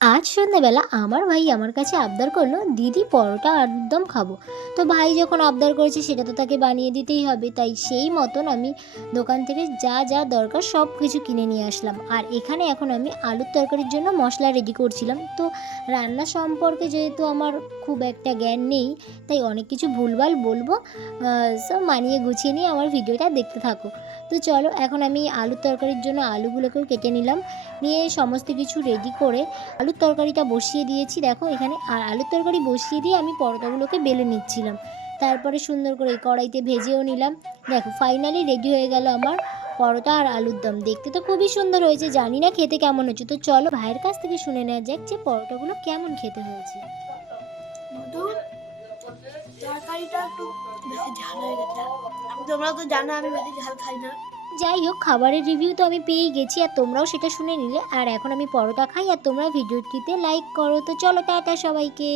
আজ সন্ধ্যাবেলা আমার ভাই আমার কাছে আবদার করলো, দিদি পরোটা আলুর দম খাবো। তো ভাই যখন আবদার করেছে সেটা তো তাকে বানিয়ে দিতেই হবে, তাই সেই মতন আমি দোকান থেকে যা যা দরকার সব কিছু কিনে নিয়ে আসলাম। আর এখানে এখন আমি আলুর তরকারির জন্য মশলা রেডি করছিলাম। তো রান্না সম্পর্কে যেহেতু আমার খুব একটা জ্ঞান নেই, তাই অনেক কিছু ভুলভাল বলবো। সব মানিয়ে গুছিয়ে নিয়ে আমার ভিডিওটা দেখতে থাকো। তো চলো, এখন আমি আলুর তরকারির জন্য আলুগুলোকেও কেটে নিলাম, নিয়ে সমস্ত কিছু রেডি করে আলুর তরকারিটা বসিয়ে দিয়েছি দেখো এখানে। আর আলুর তরকারি বসিয়ে দিয়ে আমি পরোটাগুলোকে বেলে নিচ্ছিলাম, তারপরে সুন্দর করে কড়াইতে ভেজেও নিলাম। দেখো ফাইনালি রেডি হয়ে গেল আমার পরোটা আর আলুর দম। দেখতে তো খুবই সুন্দর হয়েছে, জানি না খেতে কেমন হচ্ছে। তো চলো ভাইয়ের কাছ থেকে শুনে নেওয়া যাক যে পরোটাগুলো কেমন খেতে হয়েছে। তরকারিটা একটু বেশি ঝাল হয়ে গেছে। তোমরা তো জানো আমি বেশি ঝাল খাই না। যাই হোক, খাবারের রিভিউ তো আমি পেয়েই গেছি, আর তোমরাও সেটা শুনে নিলে। আর এখন আমি পরোটা খাই আর তোমরা ভিডিওটিতে লাইক করো। তো চলো টাটা সবাইকে।